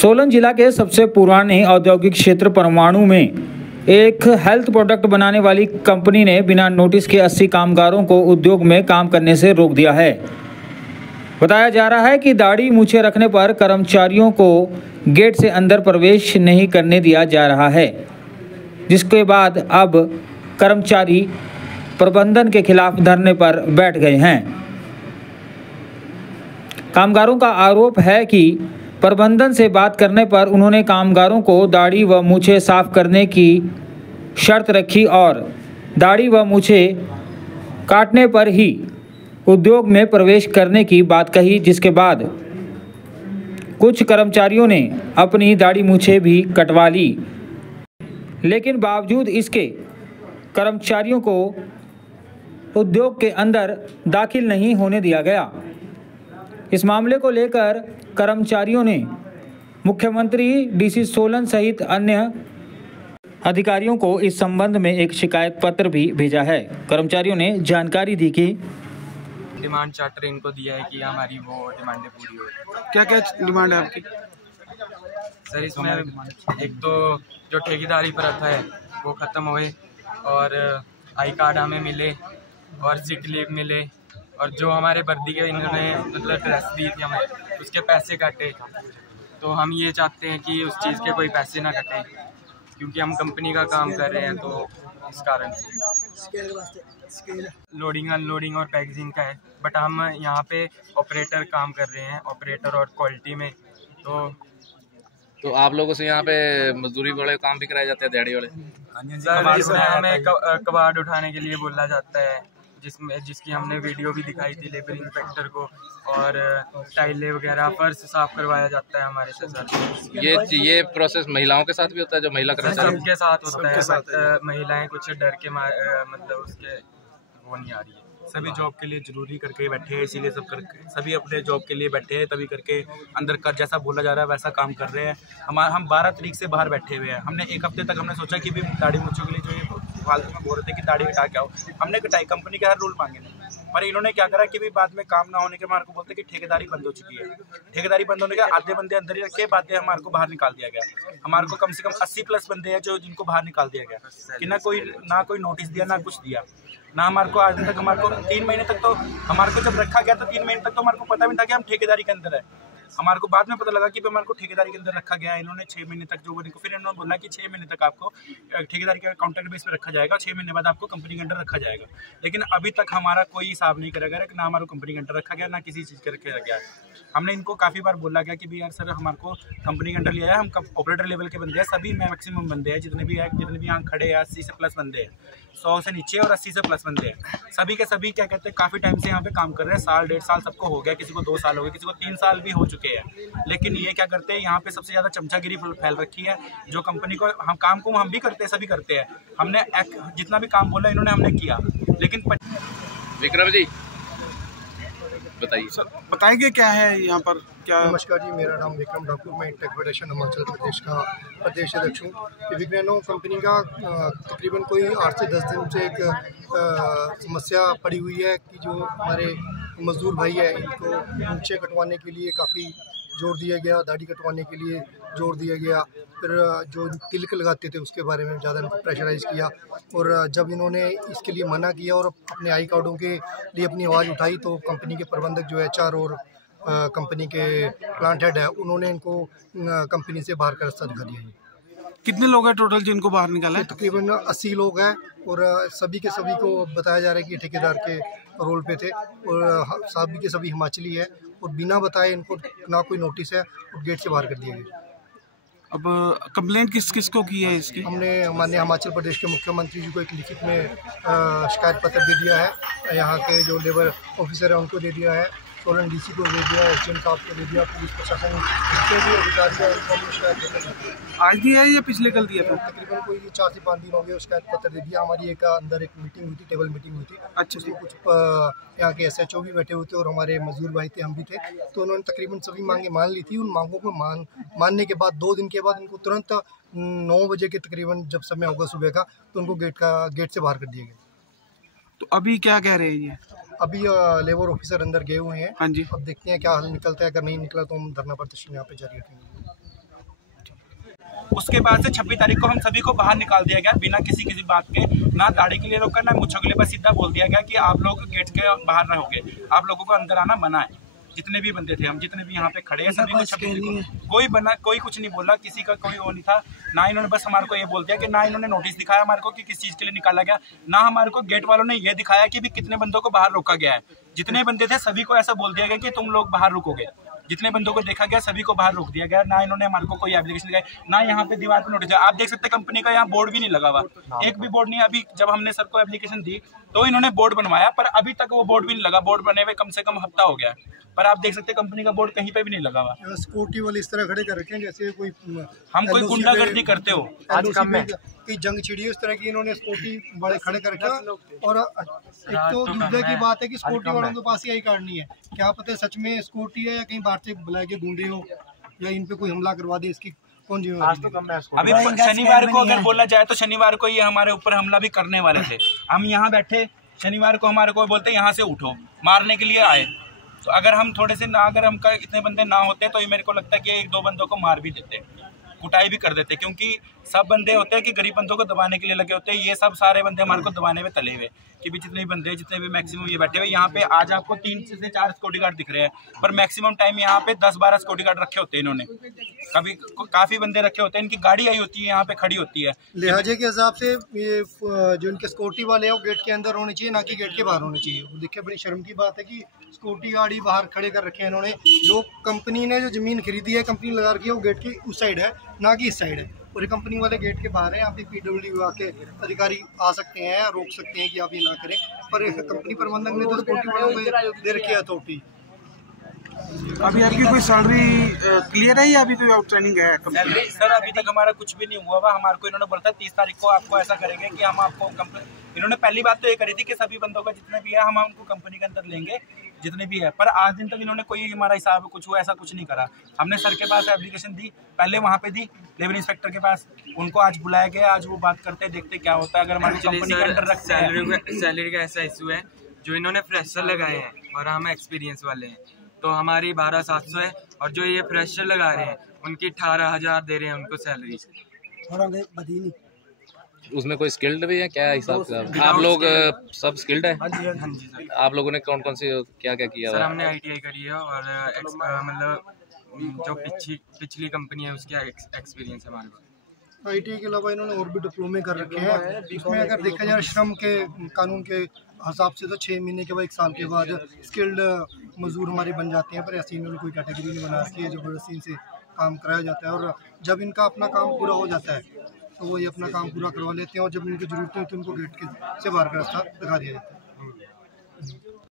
सोलन जिला के सबसे पुराने औद्योगिक क्षेत्र परमाणु में एक हेल्थ प्रोडक्ट बनाने वाली कंपनी ने बिना नोटिस के 80 कामगारों को उद्योग में काम करने से रोक दिया है। बताया जा रहा है कि दाढ़ी मूछें रखने पर कर्मचारियों को गेट से अंदर प्रवेश नहीं करने दिया जा रहा है, जिसके बाद अब कर्मचारी प्रबंधन के खिलाफ धरने पर बैठ गए हैं। कामगारों का आरोप है कि प्रबंधन से बात करने पर उन्होंने कामगारों को दाढ़ी व मूछें साफ करने की शर्त रखी और दाढ़ी व मूछें काटने पर ही उद्योग में प्रवेश करने की बात कही, जिसके बाद कुछ कर्मचारियों ने अपनी दाढ़ी मूछें भी कटवा ली, लेकिन बावजूद इसके कर्मचारियों को उद्योग के अंदर दाखिल नहीं होने दिया गया। इस मामले को लेकर कर्मचारियों ने मुख्यमंत्री डीसी सोलन सहित अन्य अधिकारियों को इस संबंध में एक शिकायत पत्र भी भेजा है। कर्मचारियों ने जानकारी दी कि डिमांड चार्टर इनको दिया है कि हमारी वो डिमांडें पूरी हो। क्या क्या डिमांड है आपकी? सर, इसमें एक तो जो ठेकेदारी प्रथा है वो ख़त्म होए और आई कार्ड हमें मिले और सिक लीव मिले, और जो हमारे वर्दी के इन्होंने मतलब ड्रेस दी थी हमें, उसके पैसे काटे। तो हम ये चाहते हैं कि उस चीज़ के कोई पैसे ना कटे, क्योंकि हम कंपनी का काम कर रहे हैं, तो इस कारण से लोडिंग अनलोडिंग और पैकेजिंग का है। बट हम यहाँ पे ऑपरेटर काम कर रहे हैं, ऑपरेटर और क्वालिटी में। तो आप लोगों से यहाँ पे मजदूरी वाले काम भी कराए जाते हैं, दिहाड़ी वाले? सर, इसमें हमें कबाड़ उठाने के लिए बोला जाता है, जिसकी हमने वीडियो भी दिखाई थी लेबर इंस्पेक्टर को, और टाइलें वगैरह फर्श साफ करवाया जाता है हमारे से। सर, ये प्रोसेस महिलाओं के साथ भी होता है? जो महिला कर्मचारी सबके साथ होता है, बट महिलाएं कुछ डर के मतलब उसके वो नहीं आ रही है। सभी जॉब के लिए जरूरी करके बैठे हैं, इसीलिए सब करके सभी अपने जॉब के लिए बैठे हैं, तभी करके अंदर कर जैसा बोला जा रहा है वैसा काम कर रहे हैं। हम 12 तारीख से बाहर बैठे हुए हैं। हमने एक हफ्ते तक हमने सोचा कि भी दाढ़ी मूछों के लिए जो ये फालतू में बोल रहे थे कि दाढ़ी कटा के आओ, हमने कटाई, कंपनी के हर रूल मांगे नहीं, पर इन्होंने क्या करा कि भी बाद में काम ना होने के हमारे को बोलते कि ठेकेदारी बंद हो चुकी है। ठेकेदारी बंद होने के आधे बंदे अंदर ही रखे, बातें हमारे को बाहर निकाल दिया गया। हमारे को कम से कम 80+ बंदे हैं जो जिनको बाहर निकाल दिया गया कि ना कोई नोटिस दिया, ना कुछ दिया, ना हमारे को आज तक। हमारे को 3 महीने तक तो हमारे को जब रखा गया तो 3 महीने तक तो हमारे को पता भी नहीं था कि हम ठेकेदारी के अंदर है। हमारे को बाद में पता लगा कि हमारे को ठेकेदारी के अंदर रखा गया है। इन्होंने 6 महीने तक फिर इन्होंने बोला कि 6 महीने तक आपको ठेकेदारी के कॉन्ट्रैक्ट बेस पे रखा जाएगा, 6 महीने बाद आपको कंपनी के अंदर रखा जाएगा। लेकिन अभी तक हमारा कोई हिसाब नहीं करा गया, ना हमारे कंपनी के अंदर रखा गया, ना किसी चीज़ के रखा गया है। हमने इनको काफ़ी बार बोला गया कि भी यार सर, हमारे को कंपनी के अंडर लिया है, हम ऑपरेटर लेवल के बंदे हैं, सभी मैक्सिमम बंदे हैं, जितने भी यहाँ खड़े हैं 80 से प्लस बंदे हैं, 100 से नीचे और 80 से प्लस बंदे हैं। सभी के सभी क्या कहते हैं काफ़ी टाइम से यहाँ पे काम कर रहे हैं, साल 1.5 साल सबको हो गया, किसी को 2 साल हो गए, किसी को 3 साल भी हो चुके हैं। लेकिन ये क्या करते हैं, यहाँ पे सबसे ज़्यादा चमचागिरी फैल रखी है। जो कंपनी को हम काम को हम भी करते हैं, सभी करते हैं, हमने जितना भी काम बोला इन्होंने हमने किया, लेकिन विक्रम जी बताइए। सर बताएंगे क्या है यहाँ पर क्या? नमस्कार जी, मेरा नाम विक्रम ठाकुर, मैं इंटेक फेडरेशन हिमाचल प्रदेश का प्रदेश अध्यक्ष हूँ। विग्रेनो कंपनी का तकरीबन कोई 8 से 10 दिन से एक समस्या पड़ी हुई है कि जो हमारे मजदूर भाई है इनको मूछें कटवाने के लिए काफ़ी जोर दिया गया, दाढ़ी कटवाने के लिए जोर दिया गया, फिर जो तिलक लगाते थे उसके बारे में ज़्यादा इनको प्रेशराइज़ किया, और जब इन्होंने इसके लिए मना किया और अपने आई कार्डों के लिए अपनी आवाज़ उठाई तो कंपनी के प्रबंधक जो HR और कंपनी के प्लांट हेड है उन्होंने इनको कंपनी से बाहर का रास्ता दिखा दिया। कितने लोग हैं टोटल जिनको बाहर निकाला है? तकरीबन 80 लोग हैं, और सभी के सभी को बताया जा रहा है कि ठेकेदार के रोल पे थे, और सभी के सभी हिमाचली है, और बिना बताए इनको ना कोई नोटिस है और गेट से बाहर कर दिया गया। अब कंप्लेंट किस को की है इसकी? हमने माननीय हिमाचल प्रदेश के मुख्यमंत्री जी को एक लिखित में शिकायत पत्र दे दिया है, यहाँ के जो लेबर ऑफिसर है उनको दे दिया है, सोलन DC को दे दिया, SDM साहब को दे दिया, पुलिस प्रशासन जितने भी अधिकारी हैं उनको हमने शिकायत पत्र दे दिया। आज दिया है या पिछले कल दिया था? तकरीबन कोई 4 से 5 दिन हो गए शिकायत पत्र दे दिया। हमारी एक अंदर एक मीटिंग हुई थी, टेबल मीटिंग हुई थी। अच्छा, उसमें कुछ यहाँ के SHO भी बैठे हुए थे और हमारे मजदूर भाई थे, हम भी थे, तो उन्होंने तकरीबन सभी मांगे मान ली थी। उन मांगों को मानने के बाद 2 दिन के बाद उनको तुरंत 9 बजे के तकरीबन जब समय होगा सुबह का, तो उनको गेट से बाहर कर दिया गया। तो अभी क्या कह रहे हैं ये? अभी लेबर ऑफिसर अंदर गए हुए हैं। हाँ जी। अब देखते हैं क्या हल निकलता है, अगर नहीं निकला तो हम धरना प्रदर्शन यहाँ पे जारी रखेंगे। उसके बाद से 26 तारीख को हम सभी को बाहर निकाल दिया गया बिना किसी बात के, ना दाढ़ी के लिए रोका ना मूंछों के लिए, बस सीधा बोल दिया गया कि आप लोग गेट के बाहर रहोगे, आप लोगों को अंदर आना मना है। जितने भी बंदे थे, हम जितने भी यहाँ पे खड़े हैं सभी को कोई कुछ नहीं बोला, किसी का कोई वो नहीं था ना। इन्होंने बस हमारे को ये बोल दिया कि ना इन्होंने नोटिस दिखाया हमारे को कि किस चीज़ के लिए निकाला गया, ना हमारे को गेट वालों ने ये दिखाया कि भी कितने बंदों को बाहर रोका गया है। जितने बंदे थे सभी को ऐसा बोल दिया गया कि तुम लोग बाहर रुकोगे। जितने बंदों को देखा गया सभी को बाहर रोक दिया गया। ना इन्होंने हमारे को कोई एप्लीकेशन दिखाई, ना यहाँ पे दीवार पे नोटिस। आप देख सकते हैं कंपनी का यहाँ बोर्ड भी नहीं लगा हुआ, एक भी बोर्ड नहीं। अभी जब हमने सर को एप्लीकेशन दी तो इन्होंने बोर्ड बनवाया, पर अभी तक वो बोर्ड भी नहीं लगा। बोर्ड बने हुए कम से कम हफ्ता हो गया, पर आप देख सकते हैं कंपनी का बोर्ड कहीं पे भी नहीं लगा हुआ। सिक्योरिटी वाले इस तरह खड़े कर रखे हैं जैसे कोई हम कोई गुंडागर्दी करते हो। आज कम है कि जंग छिड़ी है, उस तरह की इन्होंने सिक्योरिटी बड़े खड़े कर रखे। और एक तो दूसरे की बात है कि सिक्योरिटी वालों के पास आई कार्ड नहीं है, क्या पता है सच में सिक्योरिटी है या कहीं बाहर से बुलाए के गुंडे हो या इन पे कोई हमला करवा दे, इसकी कौन जिम्मेवारी? अभी शनिवार को अगर बोला जाए तो शनिवार को ये हमारे ऊपर हमला भी करने वाले थे। हम यहाँ बैठे, शनिवार को हमारे को बोलते यहाँ से उठो, मारने के लिए आए। तो अगर हम थोड़े से ना, अगर हमका इतने बंदे ना होते तो ये मेरे को लगता है कि 1-2 बंदों को मार भी देते, कुटाई भी कर देते, क्योंकि सब बंदे होते हैं कि गरीब बंदों को दबाने के लिए लगे होते हैं। ये सब सारे बंदे हमारे को दबाने में तले हुए कि भी जितने भी बंदे, जितने भी मैक्सिमम ये बैठे हुए यहाँ पे। आज आपको 3 से 4 सिक्योरिटी गार्ड दिख रहे हैं, पर मैक्सिमम टाइम यहाँ पे 10-12 सिक्योरिटी गार्ड रखे होते हैं इन्होंने। कभी काफी बंदे रखे होते हैं, इनकी गाड़ी आई होती है यहाँ पे खड़ी होती है। लिहाजे के हिसाब से ये जो इनके सिक्योरिटी वाले हैं वो गेट के अंदर होने चाहिए, ना कि गेट के बाहर होने चाहिए। वो देखिए बड़ी शर्म की बात है कि सिक्योरिटी गार्ड ही बाहर खड़े कर रखे हैं इन्होंने। जो कंपनी ने जो जमीन खरीदी है, कंपनी लगा रखी है, वो गेट की उस साइड है ना कि इस साइड है। और ये कंपनी वाले गेट के बाहर है। यहाँ पे PWD विभाग के अधिकारी आ सकते हैं, रोक सकते हैं कि आप ये ना करें, पर कंपनी प्रबंधक ने तो सिक्योरिटी वालों को दे रखी है अथॉरिटी। अभी आपकी कोई सैलरी क्लियर है या अभी तो आउटस्टैंडिंग है? सैलरी सर अभी तक हमारा कुछ भी नहीं हुआ हुआ। हमारे को इन्होंने बोला था 30 तारीख को आपको ऐसा करेंगे कि हम आपको इन्होंने पहली बात तो ये करी थी कि सभी बंदों का जितने भी है हम उनको कंपनी के अंदर लेंगे जितने भी है, पर आज दिन तक इन्होंने कोई हमारा हिसाब कुछ हुआ ऐसा कुछ नहीं करा। हमने सर के पास एप्लीकेशन दी, पहले वहाँ पे दी लेबर इंस्पेक्टर के पास, उनको आज बुलाया गया, आज वो बात करते देखते क्या होता है। अगर हमारी कंपनी के अंदर रखते हैं सैलरी का ऐसा इशू है, जो इन्होंने फ्रेशर लगाए हैं और हम एक्सपीरियंस वाले हैं, तो हमारी 12,700 है, और जो ये फ्रेशर लगा रहे हैं उनकी 18,000 दे रहे हैं उनको सैलरी। उसमें कोई स्किल्ड भी है क्या हिसाब से? आप लोग सब स्किल्ड है? हाँ जी सर। आप लोगों ने कौन कौन सी क्या क्या किया? सर हमने ITI करी है और मतलब जो पिछली कंपनी है उसका एक्सपीरियंस है हमारे पास। ITI के अलावा इन्होंने और भी डिप्लोमे कर रखे हैं। इसमें अगर देखा जाए श्रम के कानून के हिसाब से तो 6 महीने के बाद 1 साल के बाद स्किल्ड मजदूर हमारे बन जाते हैं, पर ऐसी इन्होंने कोई कैटेगरी नहीं बना रखी है। ज़बरदस्ती इनसे काम कराया जाता है और जब इनका अपना काम पूरा हो जाता है तो वो ये अपना काम पूरा करवा लेते हैं, और जब इनकी जरूरत है तो उनको गेट के से बाहर का रास्ता दिखा दिया जाता है।